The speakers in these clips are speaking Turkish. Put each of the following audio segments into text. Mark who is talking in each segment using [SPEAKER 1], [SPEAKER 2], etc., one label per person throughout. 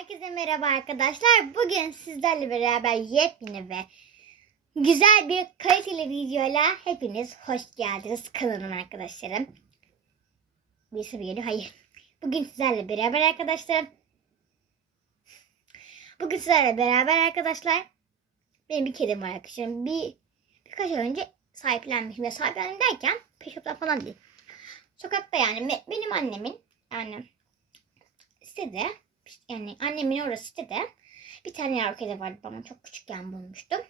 [SPEAKER 1] Herkese merhaba arkadaşlar. Bugün sizlerle beraber yepyeni ve güzel bir kaliteli videoyla hepiniz hoş geldiniz kanalıma arkadaşlarım. Birisi mi geliyor? Hayır. Bugün sizlerle beraber arkadaşlarım. Bugün sizlerle beraber arkadaşlar. Benim bir kedim var arkadaşlarım. Bir, birkaç ay önce sahiplenmişim. Ve sahiplendim derken peşoptan falan değil. Sokakta yani be- benim annemin yani sitede yani annemin orası sitede bir tane yavru kedi vardı bana çok küçükken bulmuştum.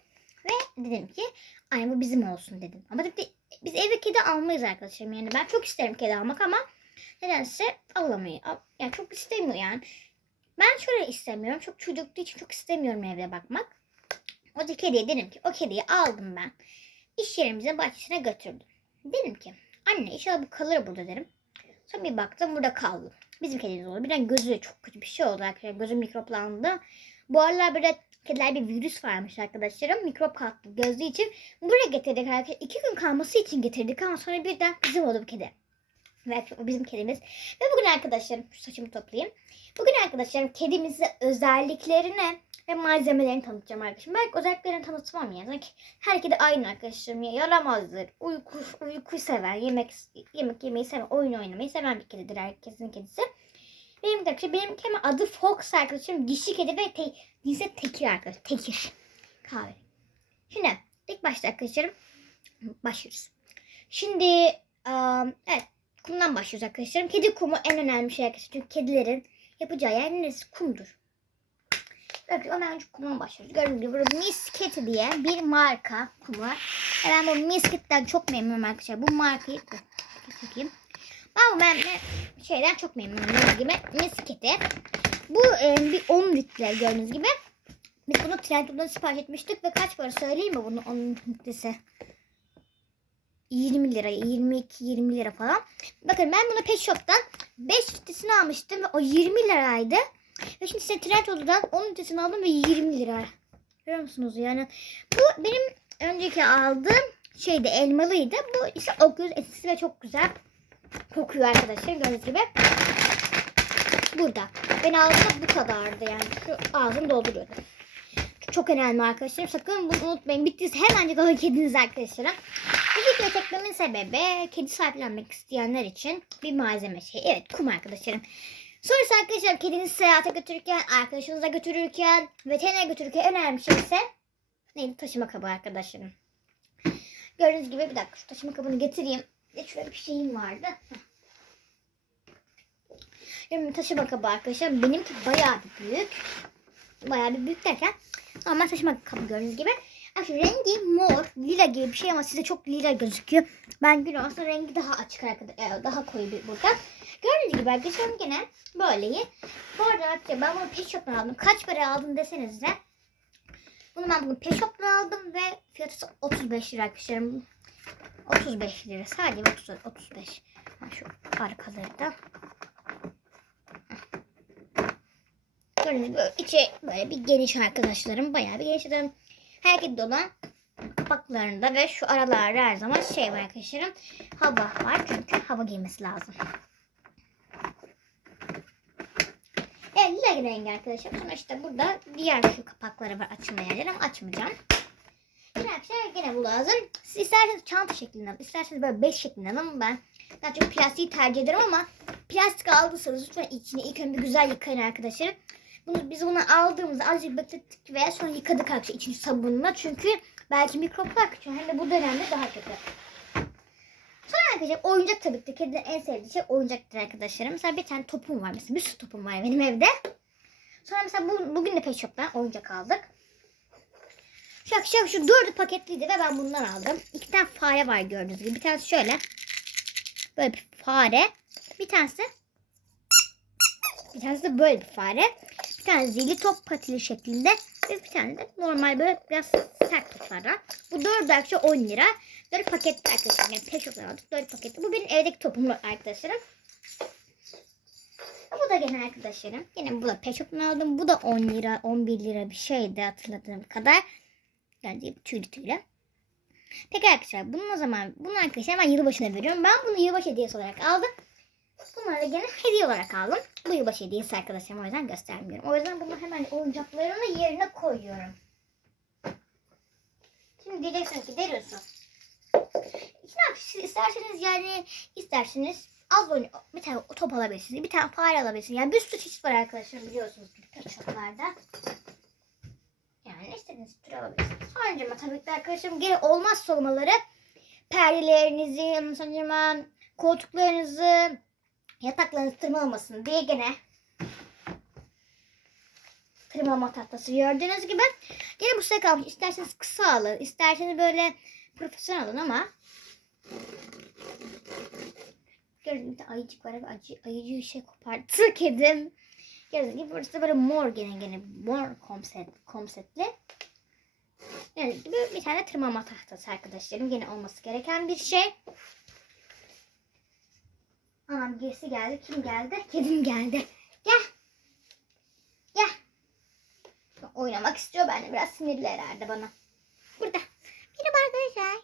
[SPEAKER 1] Ve dedim ki anne bu bizim olsun dedim. Ama tabii biz eve kedi almayız arkadaşlarım yani ben çok isterim kedi almak ama nedense alamayı al- yani çok istemiyor yani. Ben şöyle istemiyorum çok çocukluğu için çok istemiyorum evde bakmak. O da kediye dedim ki o kediyi aldım ben. İş yerimizin bahçesine götürdüm. Dedim ki anne inşallah bu kalır burada derim. Sonra bir baktım burada kaldı. Bizim kedimiz oldu. Birden gözü çok kötü bir şey oldu arkadaşlar. Gözü mikroplandı. Bu aralar böyle kediler bir virüs varmış arkadaşlarım. Mikrop kalktı gözü için. Buraya getirdik arkadaşlar. İki gün kalması için getirdik ama sonra birden bizim oldu bu kedi. Ve bizim kedimiz. Ve bugün arkadaşlarım şu saçımı toplayayım. Bugün arkadaşlarım kedimizi özelliklerini ve malzemelerini tanıtacağım arkadaşlar. Belki özelliklerini tanıtmam ya. Sanki her kedi aynı arkadaşlarım ya. Yaramazdır. Uyku, uyku sever. Yemek yemek yemeyi seven. Oyun oynamayı seven bir kedidir herkesin kedisi. Benim arkadaşlar benim kedi adı Fox arkadaşım. Dişi kedi ve te, cinsi tekir arkadaşlar. Tekir. Kahve. Şimdi ilk başta arkadaşlarım başlıyoruz. Şimdi um, evet kumdan başlıyoruz arkadaşlarım. Kedi kumu en önemli şey arkadaşlar. Çünkü kedilerin yapacağı yer neresi? Kumdur. Evet, hemen önce kumdan başlıyoruz. Gördüğünüz gibi burada Miss Kitty diye bir marka kumu var. Ben bu Miss Kitty'den çok memnunum arkadaşlar. Bu markayı çekeyim. Bu ben ben şeyden çok memnunum. Gördüğünüz gibi Miss Kitty. Bu e, bir 10 litre gördüğünüz gibi. Biz bunu Trendyol'dan sipariş etmiştik ve kaç para söyleyeyim mi bunun 10 litresi? 20 lira, 22 20 lira falan. Bakın ben bunu Pet Shop'tan 5 litresini almıştım ve o 20 liraydı. Ve şimdi size Trendyol'dan 10 litresini aldım ve 20 lira. Görüyor musunuz yani? Bu benim önceki aldığım şeyde elmalıydı. Bu ise okuz etkisi ve çok güzel kokuyor arkadaşlar gördüğünüz gibi. Burada. Ben aldığımda bu kadardı yani. Şu ağzım dolduruyordu. Çok önemli arkadaşlarım. Sakın bunu unutmayın. Bittiyse hemencik alın kedinizi arkadaşlarım. Bu video çekmemin sebebi kedi sahiplenmek isteyenler için bir malzeme şey. Evet kum arkadaşlarım. Sonrası arkadaşlar kedinizi seyahate götürürken, arkadaşınıza götürürken, veterinere götürürken en önemli şey ise neydi? Taşıma kabı arkadaşlarım. Gördüğünüz gibi bir dakika şu taşıma kabını getireyim. De şöyle bir şeyim vardı. Benim taşıma kabı arkadaşlar. Benimki bayağı bir büyük. Bayağı bir büyük derken normal taşıma kabı gördüğünüz gibi. Arkadaşlar rengi mor, lila gibi bir şey ama size çok lila gözüküyor. Ben gün aslında rengi daha açık arkadaşlar. e, Daha koyu bir burada. Gördüğünüz gibi arkadaşlar gene böyleyi. Bu arada arkadaşlar ben bunu Pet Shop'tan aldım. Kaç para aldım deseniz de. Bunu ben bugün Pet Shop'tan aldım ve fiyatı 35 lira arkadaşlar. 35 lira. Sadece 30, 35. Ha, şu arkaları da. Gördüğünüz gibi içi böyle bir geniş arkadaşlarım. Bayağı bir geniş. Zaten Herkes olan kapaklarında ve şu aralarda her zaman şey var arkadaşlarım. Hava var çünkü hava girmesi lazım. Evet lila rengi arkadaşlar. Sonra işte burada diğer şu kapakları var açılma yerleri ama açmayacağım. Yine arkadaşlar gene bu lazım. Siz isterseniz çanta şeklinde alın. isterseniz böyle bez şeklinde alın. Ben daha çok plastiği tercih ederim ama plastik aldıysanız lütfen içini ilk önce güzel yıkayın arkadaşlar. Bunu, biz bunu aldığımızda azıcık beklettik ve sonra yıkadık arkadaşlar içini sabunla. Çünkü belki mikroplar kaçıyor. Hem de bu dönemde daha kötü. Sonra arkadaşlar oyuncak tabii ki. Kedinin en sevdiği şey oyuncaktır arkadaşlarım. Mesela bir tane topum var. Mesela bir sürü topum var benim evde. Sonra mesela bu, bugün de Pet Shop'tan oyuncak aldık. Şu akşam şu dördü paketliydi ve ben bundan aldım. İki tane fare var gördüğünüz gibi. Bir tanesi şöyle. Böyle bir fare. Bir tanesi bir tanesi de böyle bir fare. Bir tane zili top patili şeklinde. Ve bir tane de normal böyle biraz sert toplardan. Bu dördü arkadaşlar 10 lira. Dört paketli arkadaşlar. Yani shop'tan aldık. Dört paketli. Bu benim evdeki topum arkadaşlarım. Bu da gene arkadaşlarım. Yine bu da pet shop'tan aldım. Bu da 10 lira 11 lira bir şeydi hatırladığım kadar. Yani tüylü tüylü. Peki arkadaşlar bunun o zaman bunu arkadaşlar ben yılbaşına veriyorum. Ben bunu yılbaşı hediyesi olarak aldım. Bunları da gene hediye olarak aldım. Bu yılbaşı hediyesi arkadaşlarım o yüzden göstermiyorum. O yüzden bunu hemen oyuncaklarımı yerine koyuyorum. Şimdi diyeceksin ki Deriyorsun. Siz isterseniz yani isterseniz az oyun bir tane top alabilirsiniz. Bir tane fare alabilirsiniz. Yani bir sürü çeşit var arkadaşlar biliyorsunuz pet shoplarda. Yani istediğiniz tür alabilirsiniz. Sonucuma tabii ki arkadaşlarım geri olmazsa olmaları perdelerinizi, ondan sonra koltuklarınızı, yataklarınızı tırmalamasın diye gene tırmalama tahtası gördüğünüz gibi. Gene bu size kalmış. İsterseniz kısa alın, isterseniz böyle profesyonel alın ama Gördüğünüz gibi ayıcık var. Acı, ayıcığı şey koparttı kedim. Gördüğünüz gibi burası böyle mor gene gene mor komset, komsetli. Gördüğünüz gibi bir tane tırmama tahtası arkadaşlarım. Gene olması gereken bir şey. Anam gerisi geldi. Kim geldi? Kedim geldi. Gel. Gel. Oynamak istiyor. Ben de biraz sinirli herhalde bana. Burada. Merhaba arkadaşlar.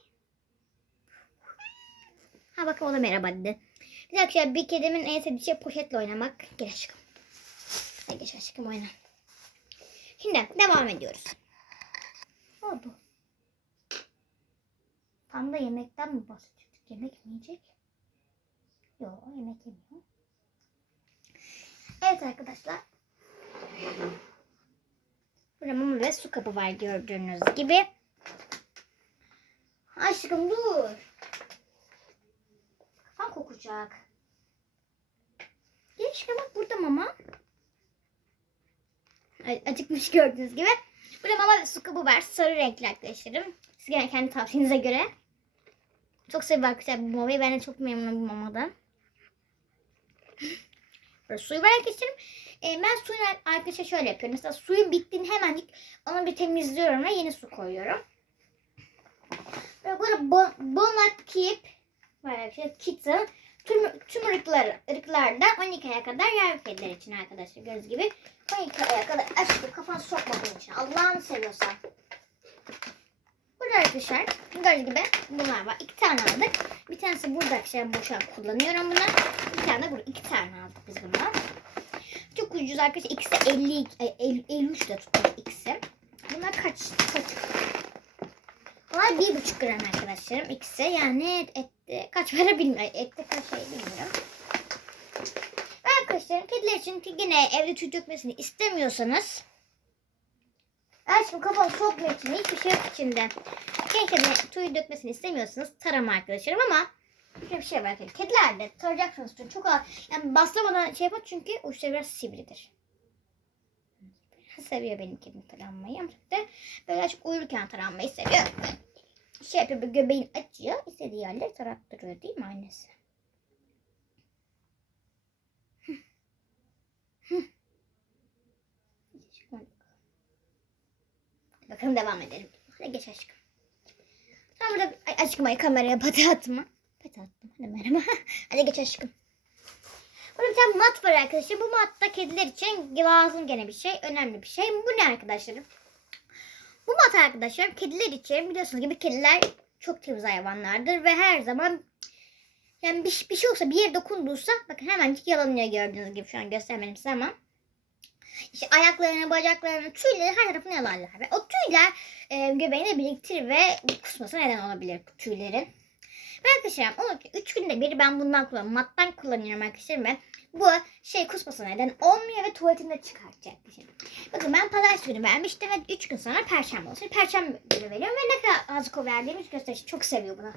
[SPEAKER 1] Ha bakın o da merhaba dedi. Bir dakika bir kedimin en sevdiği şey poşetle oynamak. Gel aşkım. Hadi geç aşkım oyna. Şimdi devam ediyoruz. Oldu? Tam da yemekten mi bahsediyorduk? Yemek mi yiyecek? Yok yemek yemiyor. Evet arkadaşlar. Burada mama ve su kabı var gördüğünüz gibi. Aşkım dur. Kafam kokacak. Gel işte bak burada mama. Acıkmış gördüğünüz gibi. Burada mama ve su kabı var. Sarı renkli arkadaşlarım. Siz gene kendi tavsiyenize göre. Çok seviyorum arkadaşlar bu mamayı. Ben de çok memnunum bu mamadan. Böyle suyu var arkadaşlarım. Ee, ben suyu arkadaşlar şöyle yapıyorum. Mesela suyun bittiğini hemen onu bir temizliyorum ve yeni su koyuyorum. Böyle burada bon, Bonat Keep arkadaşlar. Kitten. Tüm, tüm ırklar, ırklarda 12 aya kadar yer kediler için arkadaşlar. Gördüğünüz gibi 12 aya kadar aşkım kafanı sokmadığın için. Allah'ını seviyorsan. Burada arkadaşlar gördüğünüz gibi bunlar var. İki tane aldık. Bir tanesi burada arkadaşlar bu şu an kullanıyorum bunu. Bir tane de burada. iki tane aldık biz bundan. Çok ucuz arkadaşlar. İkisi de 50, ay, 50 53 de tuttu ikisi. Bunlar kaç? kaç? Bunlar bir buçuk gram arkadaşlarım ikisi. Yani ette kaç para bilmiyorum. Ette kaç şey bilmiyorum. Ve arkadaşlarım kediler için ki yine evde tüy dökmesini istemiyorsanız Aşkım kafanı sokma içine hiçbir şey yok içinde. Gençlerin tüy dökmesini istemiyorsanız tarama arkadaşlarım ama bir şey var. Kedilerde tarayacaksınız tüy çok az. Yani bastırmadan şey yapın çünkü uçları biraz sivridir. Seviyor benim kedim taranmayı. Böyle açık uyurken taranmayı seviyor. Şey yapıyor göbeğin açıyor. istediği yerleri tarattırıyor değil mi annesi? Bakalım devam edelim. Hadi geç aşkım. Sen burada ay, aşkım ay kameraya pati atma. Pati attım. Hadi merhaba. Hadi geç aşkım. Burada bir tane mat var arkadaşlar. Bu mat da kediler için lazım gene bir şey. Önemli bir şey. Bu ne arkadaşlarım? Bu mat arkadaşlar kediler için biliyorsunuz gibi kediler çok temiz hayvanlardır ve her zaman yani bir, bir şey olsa bir yere dokunduysa bakın hemencik yalanıyor gördüğünüz gibi şu an göstermedim size ama işte ayaklarını, bacaklarını, tüyleri her tarafını yalarlar. Ve o tüyler e, göbeğine biriktir ve kusması neden olabilir tüylerin. Ve arkadaşlar onu 3 günde bir ben bundan kullanıyorum. Mattan kullanıyorum arkadaşlar ve bu şey kusması neden olmuyor ve tuvaletinde çıkartacak bir şey. Bakın ben pazartesi günü vermiştim ve 3 gün sonra perşembe olsun. Perşembe günü veriyorum ve ne kadar az ko verdiğimiz gösterici. Çok seviyor bunu.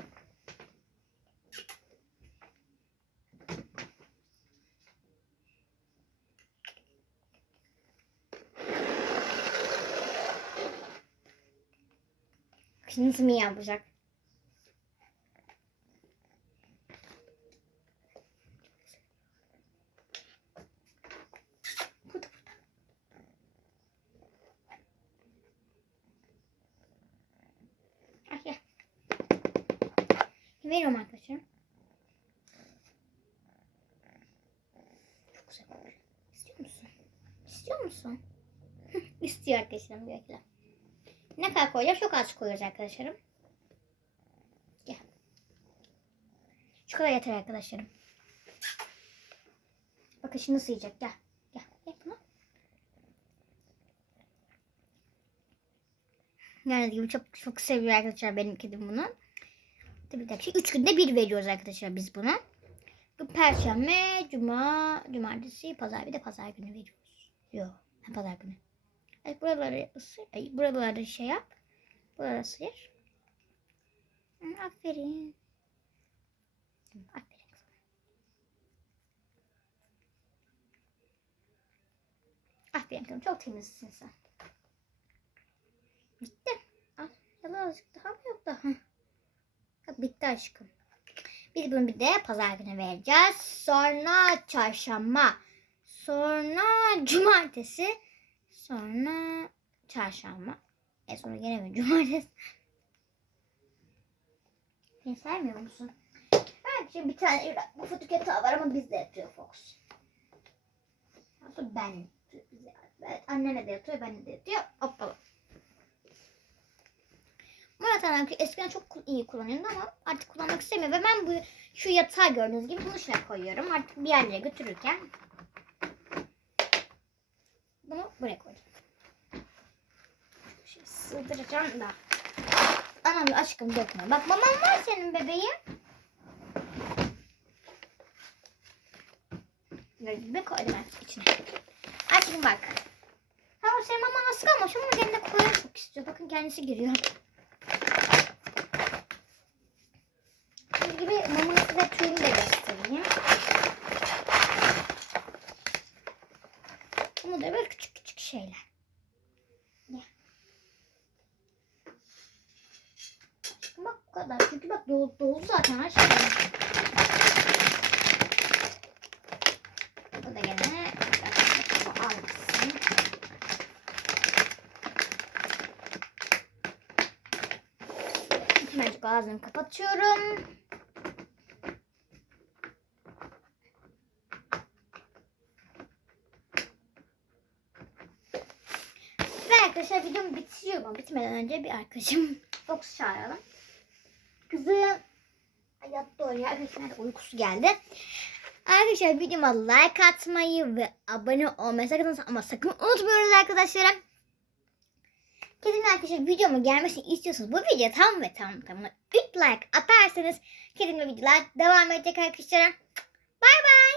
[SPEAKER 1] Şimdi mi yapacak? Burada burada. Ah gel. Veriyorum arkadaşlar. Çok güzel olmuş. İstiyor musun? İstiyor musun? İstiyor arkadaşlarım dakika. Ne kadar koyacağım? Çok az koyuyoruz arkadaşlarım. Gel. Şu kadar yeter arkadaşlarım. Bakın şimdi nasıl yiyecek. Gel. Gel. Gel bunu. Gördüğünüz gibi çok çok seviyor arkadaşlar benim kedim bunu. Tabii ki üç günde bir veriyoruz arkadaşlar biz bunu. Bu perşembe, cuma, cumartesi, pazar bir de pazar günü veriyoruz. Yok, pazar günü. Evet, buraları ısır, ay, buraları şey yap. Buraları ısır. Aferin. Aferin. Aferin kızım. Çok temizsin sen. Bitti. Al. Yalan azıcık daha mı yok daha? Bitti aşkım. Biz bunu bir de pazar günü vereceğiz. Sonra çarşamba. Sonra cumartesi. Sonra çarşamba. E sonra gene mi cumartesi? Beni sevmiyor musun? Evet şimdi bir tane bu yatağı var ama bizde yatıyor Fox. Aslında ben. Evet annene de yatıyor, bende de yatıyor. Hoppala. Murat Hanım eskiden çok iyi kullanıyordu ama artık kullanmak istemiyor. Ve ben bu şu yatağı gördüğünüz gibi bunu şuraya koyuyorum. Artık bir yerlere götürürken bunu buraya koydum. Şimdi sığdıracağım da. Anam aşkım dökme. Bak maman var senin bebeğin. Böyle gibi koydum artık içine. Aşkım bak. Tamam senin maman nasıl kalmış ama kendine koyun çok istiyor. Bakın kendisi giriyor. Şimdi gibi ve tüyünü de göstereyim. Bunu da böyle küçük küçük şeyler. Bak bu kadar. Çünkü bak dolu, dolu zaten her şey. Bu da gene almasın. Hemencik ağzını kapatıyorum. Ve arkadaşlar videomu bitiriyorum. Bitmeden önce bir arkadaşım Fox çağıralım. Kızı Ay, yattı oraya. Arkadaşlar uykusu geldi. Arkadaşlar videoma like atmayı ve abone olmayı sakın ama sakın unutmuyoruz arkadaşlar. Kedinin arkadaşlar videomu gelmesini istiyorsanız bu video tam ve tam tamına 3 like atarsanız kedimle videolar devam edecek arkadaşlar. Bay bay.